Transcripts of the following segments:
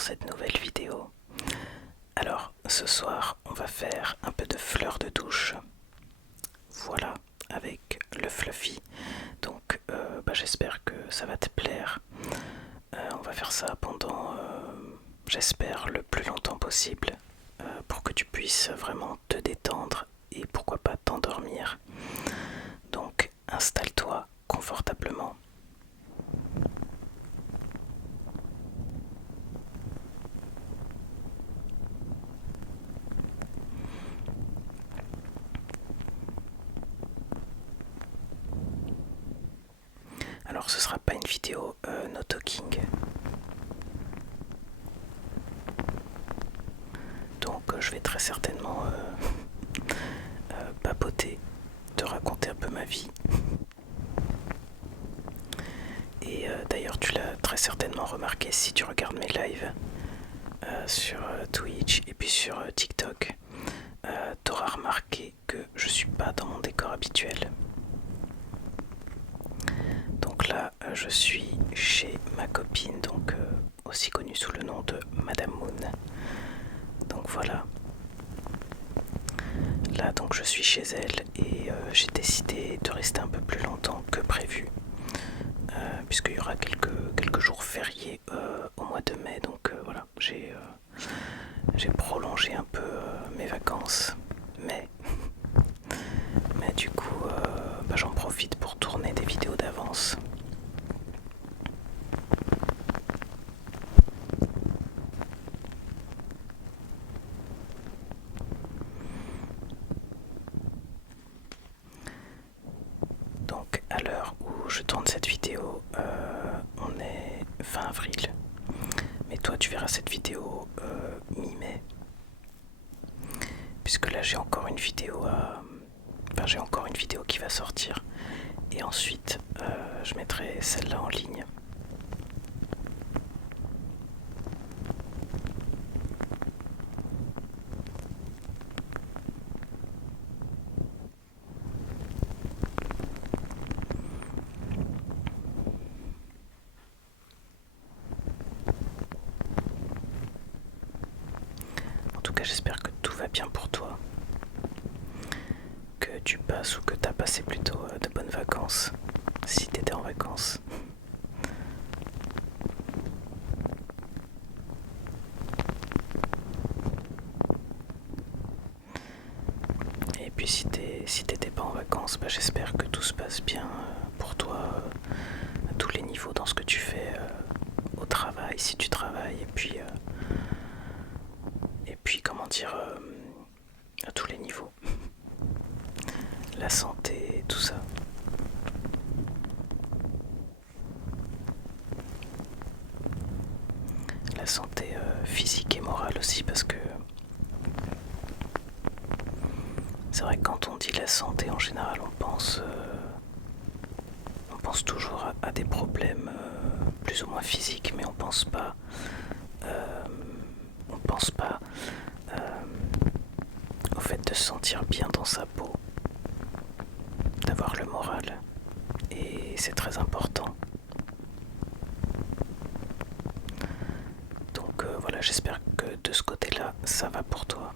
pour cette nouvelle vidéo. Alors, ce soir, on va faire un peu de fleurs de douche. Voilà, avec le Fluffy. Donc, j'espère que ça va te plaire. On va faire ça pendant, j'espère, le plus longtemps possible. Pour que tu puisses vraiment te détendre et pourquoi pas t'endormir. Donc, installe-toi confortablement. Alors ce sera pas une vidéo no talking. Donc je vais très certainement papoter, te raconter un peu ma vie. Et d'ailleurs tu l'as très certainement remarqué si tu regardes mes lives sur Twitch et puis sur TikTok. T'auras remarqué que je suis pas dans mon décor habituel. Donc là, je suis chez ma copine, donc aussi connue sous le nom de Madame Moon. Donc voilà. Là, donc je suis chez elle et j'ai décidé de rester un peu plus longtemps que prévu, puisqu'il y aura quelques jours fériés au mois de mai. Donc voilà, j'ai prolongé un peu mes vacances, mais du coup, j'en profite pour tourner des vidéos d'avance. Donc à l'heure où je tourne cette vidéo, on est fin avril. Mais toi tu verras cette vidéo mi-mai. Puisque là j'ai encore une vidéo j'ai encore une vidéo qui va sortir. Et ensuite je mettrai celle-là en ligne. En tout cas, j'espère que tout va bien pour toi, que tu passes ou que tu as passé plutôt de bonnes vacances, si tu étais en vacances. Et puis si t'étais pas en vacances, j'espère que tout se passe bien pour toi à tous les niveaux dans ce que tu fais au travail, si tu travailles, et puis comment dire, à tous les niveaux. La santé, tout ça. La santé physique et morale aussi, parce que c'est vrai que quand on dit la santé en général, on pense toujours à des problèmes plus ou moins physiques, mais on pense pas au fait de se sentir bien dans sa peau, d'avoir le moral, et c'est très important. Donc voilà, j'espère que de ce côté-là, ça va pour toi.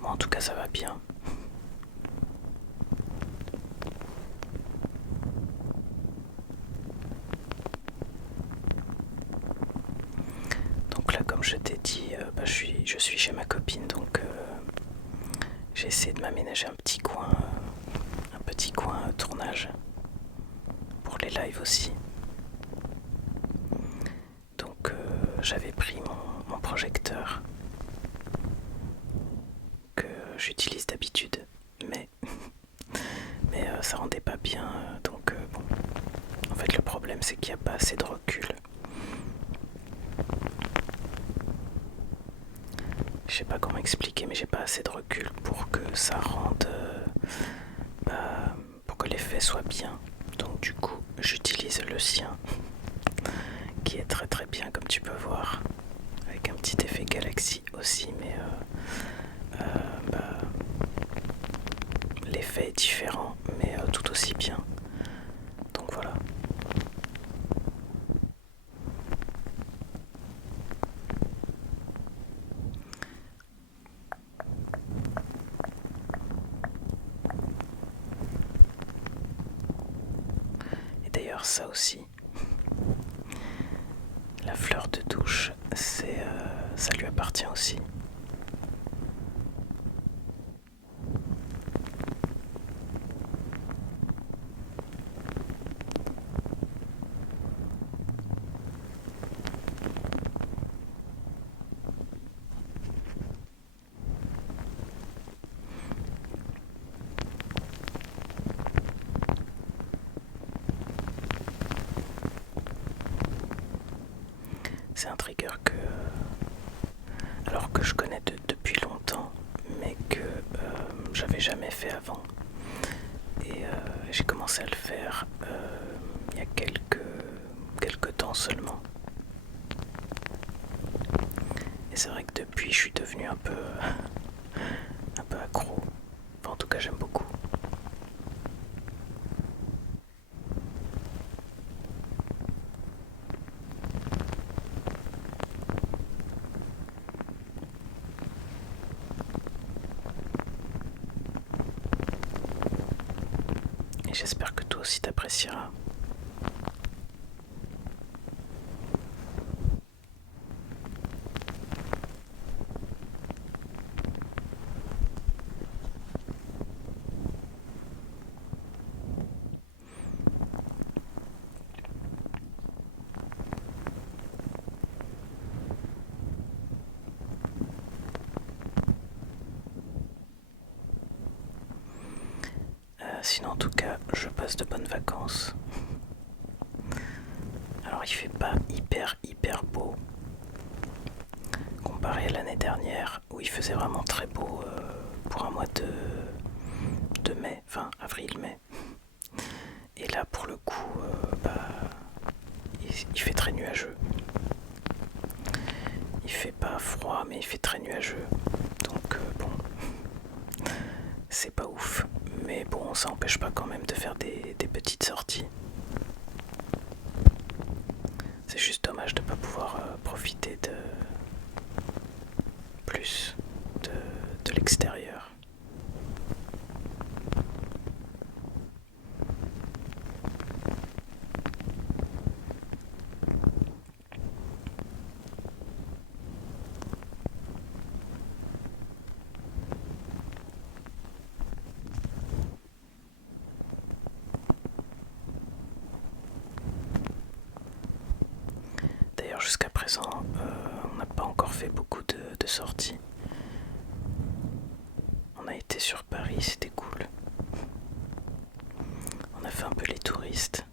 Moi, en tout cas, ça va bien. Donc là, comme je t'ai dit, je suis chez ma copine, donc j'ai essayé de m'aménager un petit coin tournage pour les lives aussi. Donc j'avais pris mon projecteur que j'utilise d'habitude, mais ça rendait pas bien, donc bon. En fait, le problème c'est qu'il n'y a pas assez de recul. Je sais pas comment expliquer, mais j'ai pas assez de recul pour que ça rende, pour que l'effet soit bien. Donc du coup, j'utilise le sien. qui est très très bien comme tu peux voir, avec un petit effet galaxie aussi, mais bah, l'effet est différent, mais tout aussi bien. Donc voilà. Et d'ailleurs ça aussi, la fleur de douche, ça lui appartient aussi. C'est un trigger alors que je connais depuis longtemps, mais que j'avais jamais fait avant. Et j'ai commencé à le faire il y a quelques temps seulement. Et c'est vrai que depuis, je suis devenu un peu accro. Enfin, en tout cas, j'aime beaucoup. Et j'espère que toi aussi t'apprécieras. Sinon, en tout cas, je passe de bonnes vacances. Alors, il fait pas hyper beau comparé à l'année dernière où il faisait vraiment très beau pour un mois de mai, enfin avril-mai. Et là, pour le coup, il fait très nuageux. Il fait pas froid, mais il fait très nuageux. Donc, bon, c'est pas ouf. Mais bon, ça empêche pas quand même de faire des petites sorties. C'est juste dommage de ne pas pouvoir profiter de plus de l'extérieur. D'ailleurs, jusqu'à présent, on n'a pas encore fait beaucoup de sorties. On a été sur Paris, c'était cool. On a fait un peu les touristes.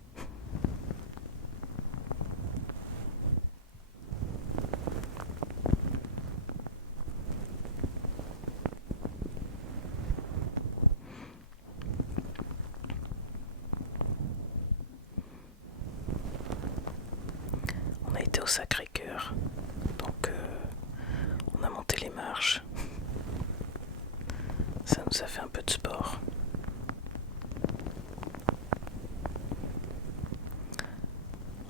On a été au Sacré-Cœur, donc on a monté les marches. Ça nous a fait un peu de sport.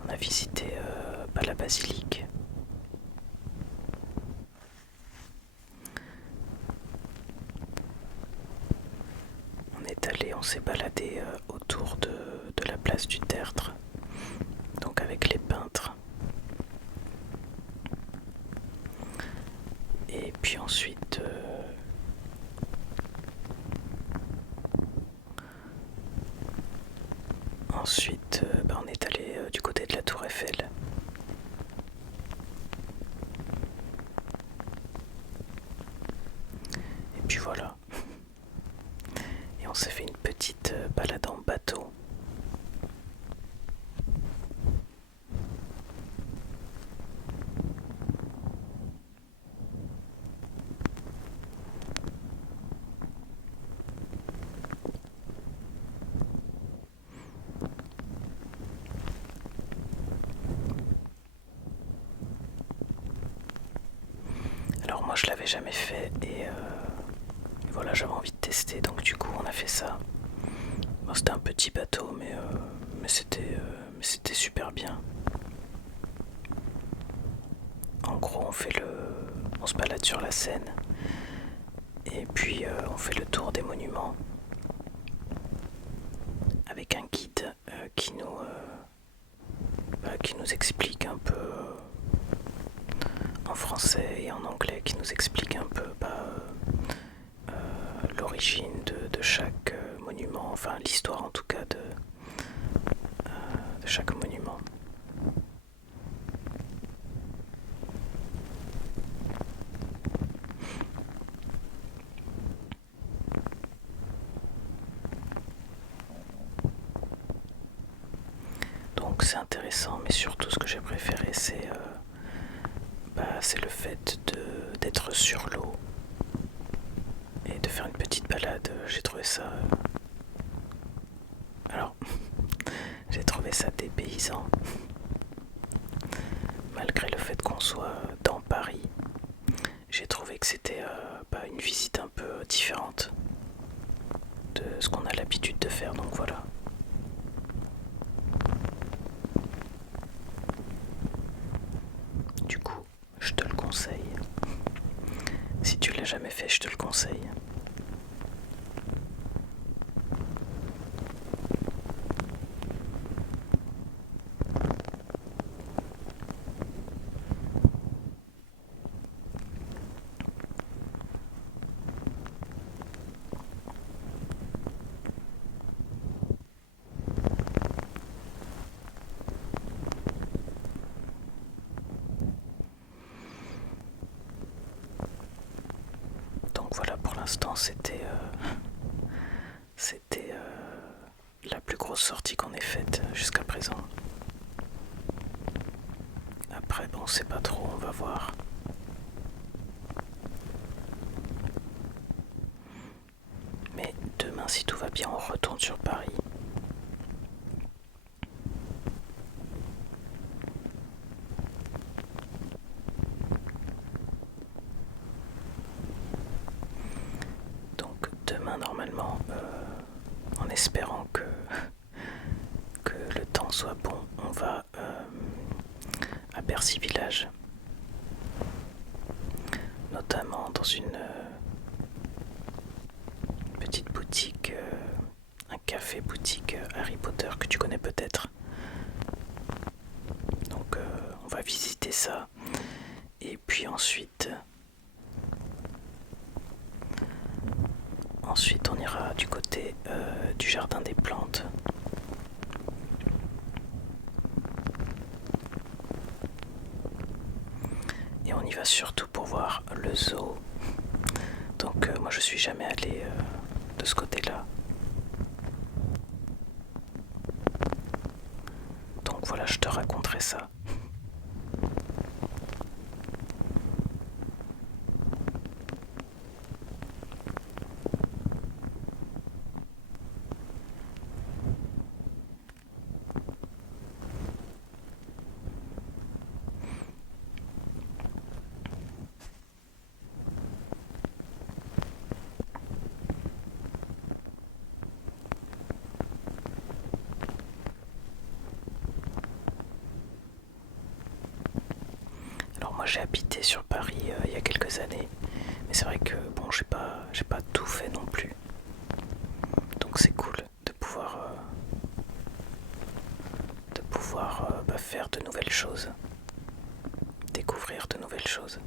On a visité la basilique. On s'est baladé autour de la place du Tertre, donc avec les peintres. Et puis ensuite, on est allé du côté de la Tour Eiffel. Et puis voilà. Et on s'est fait une petite balade en bateau. jamais fait et voilà, j'avais envie de tester, donc du coup on a fait ça. Bon, c'était un petit bateau, mais c'était super bien. En gros, on se balade sur la Seine et puis on fait le tour des monuments avec un guide qui nous explique un peu en français et en anglais, qui nous explique un peu l'origine de chaque monument, enfin l'histoire en tout cas de chaque monument. Donc c'est intéressant, mais surtout ce que j'ai préféré c'est le fait d'être sur l'eau et de faire une petite balade. J'ai trouvé ça... Alors, j'ai trouvé ça dépaysant. Malgré le fait qu'on soit dans Paris, j'ai trouvé que c'était une visite un peu différente de ce qu'on a l'habitude de faire, donc voilà. Du coup, je te le conseille. Si tu l'as jamais fait, je te le conseille. Donc voilà, pour l'instant, c'était la plus grosse sortie qu'on ait faite jusqu'à présent. Après, bon, c'est pas trop, on va voir. Mais demain, si tout va bien, on retourne sur Paris. Donc demain, normalement, en espérant que le temps soit bon, on va à Bercy Village, notamment dans une petite boutique, un café boutique Harry Potter que tu connais peut-être. Donc on va visiter ça et puis ensuite on ira du côté du jardin des plantes. Et on y va surtout pour voir le zoo. Donc moi je suis jamais allé de ce côté-là. Donc voilà, je te raconterai ça. Alors moi j'ai habité sur Paris il y a quelques années, mais c'est vrai que bon j'ai pas tout fait non plus. Donc c'est cool de pouvoir faire de nouvelles choses, découvrir de nouvelles choses.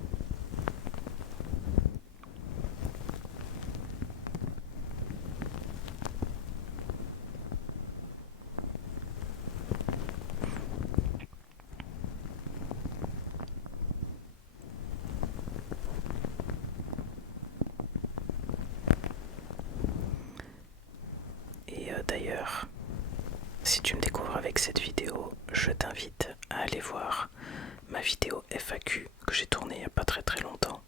Et d'ailleurs, si tu me découvres avec cette vidéo, je t'invite à aller voir ma vidéo FAQ que j'ai tournée il n'y a pas très très longtemps.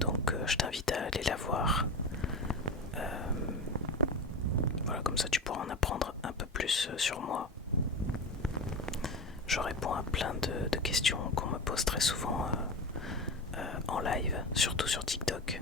Donc je t'invite à aller la voir. Voilà, comme ça tu pourras en apprendre un peu plus sur moi. je réponds à plein de questions qu'on me pose très souvent en live, surtout sur TikTok.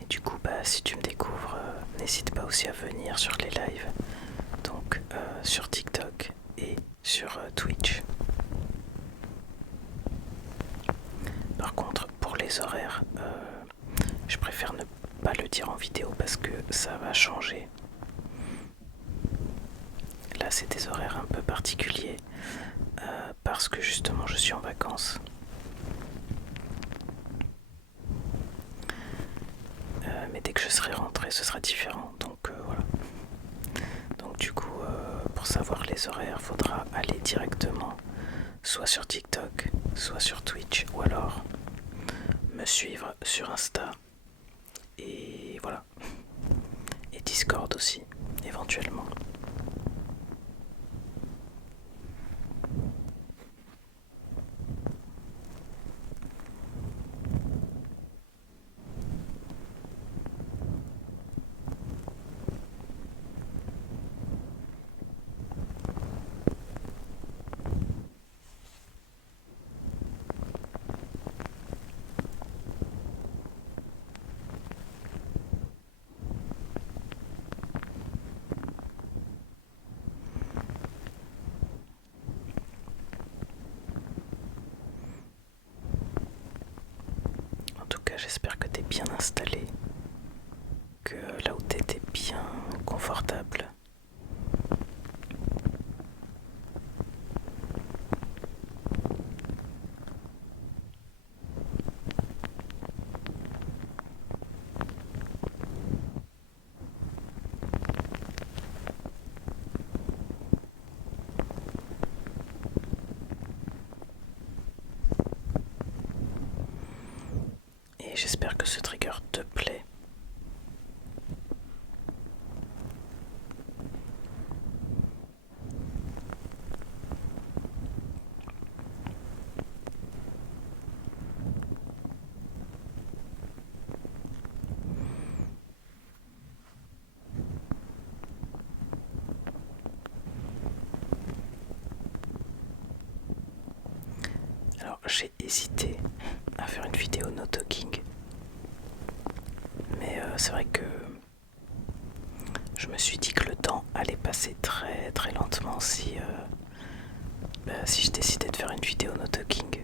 Et du coup, si tu me découvres, n'hésite pas aussi à venir sur les lives, donc sur TikTok et sur Twitch. Par contre, pour les horaires, je préfère ne pas le dire en vidéo parce que ça va changer. Là, c'est des horaires un peu particuliers parce que justement, je suis en vacances. Mais dès que je serai rentré, ce sera différent. Donc voilà. Donc du coup, pour savoir les horaires, faudra aller directement soit sur TikTok, soit sur Twitch, ou alors me suivre sur Insta. Et voilà. Et Discord aussi, éventuellement. En tout cas, j'espère que t'es bien installé, que là où t'es bien confortable. Et j'espère que ce trigger te plaît. Alors j'ai hésité à faire une vidéo no talking, mais c'est vrai que je me suis dit que le temps allait passer très très lentement si je décidais de faire une vidéo no talking.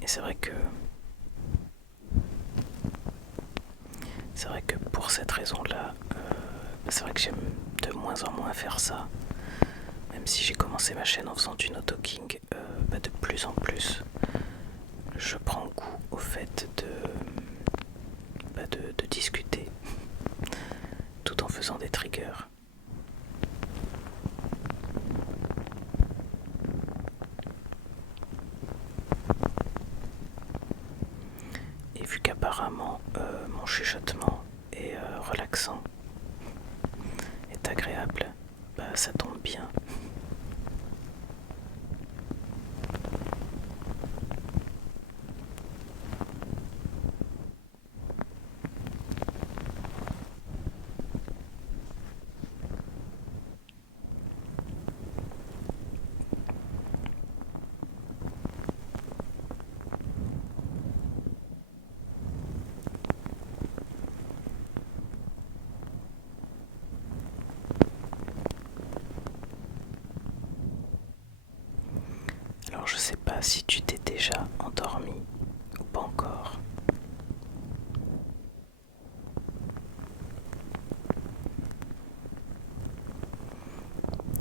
Et c'est vrai que pour cette raison-là, c'est vrai que j'aime de moins en moins faire ça. Même si j'ai commencé ma chaîne en faisant du no-talking, de plus en plus, je prends goût au fait de discuter tout en faisant des triggers. Et vu qu'apparemment mon chuchotement est relaxant, est agréable, ça tombe bien. Alors je sais pas si tu t'es déjà endormi ou pas encore.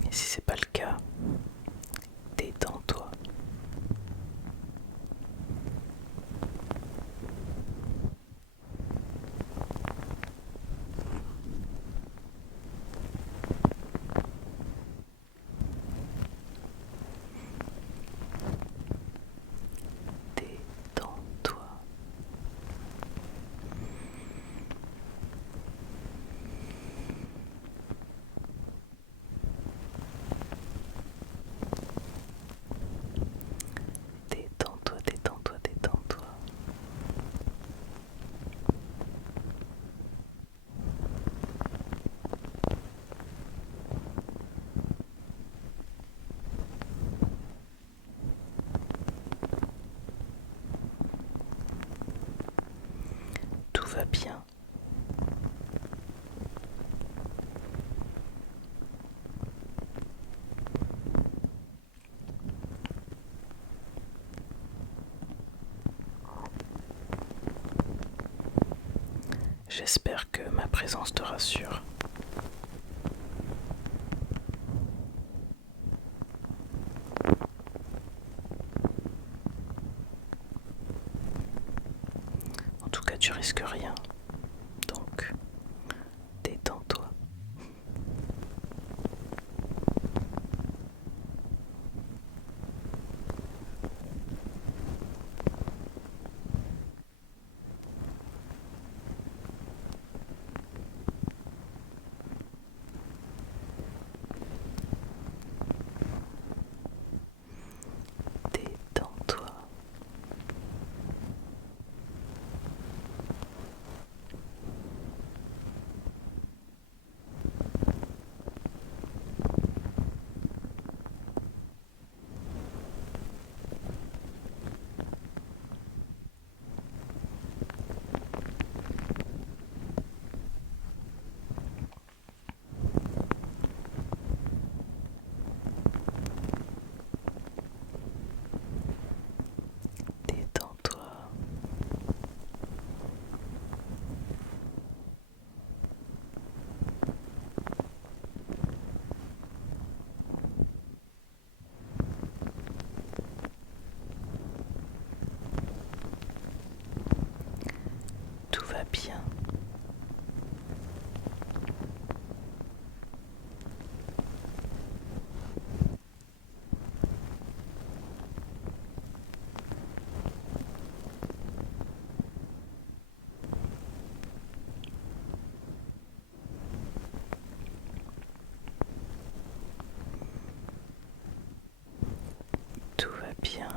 Et si c'est pas le cas, détends-toi. bien. J'espère que ma présence te rassure. En tout cas, tu risques rien. Donc, détends-toi. Détends-toi. Détends-toi. Tout va bien. Tout va bien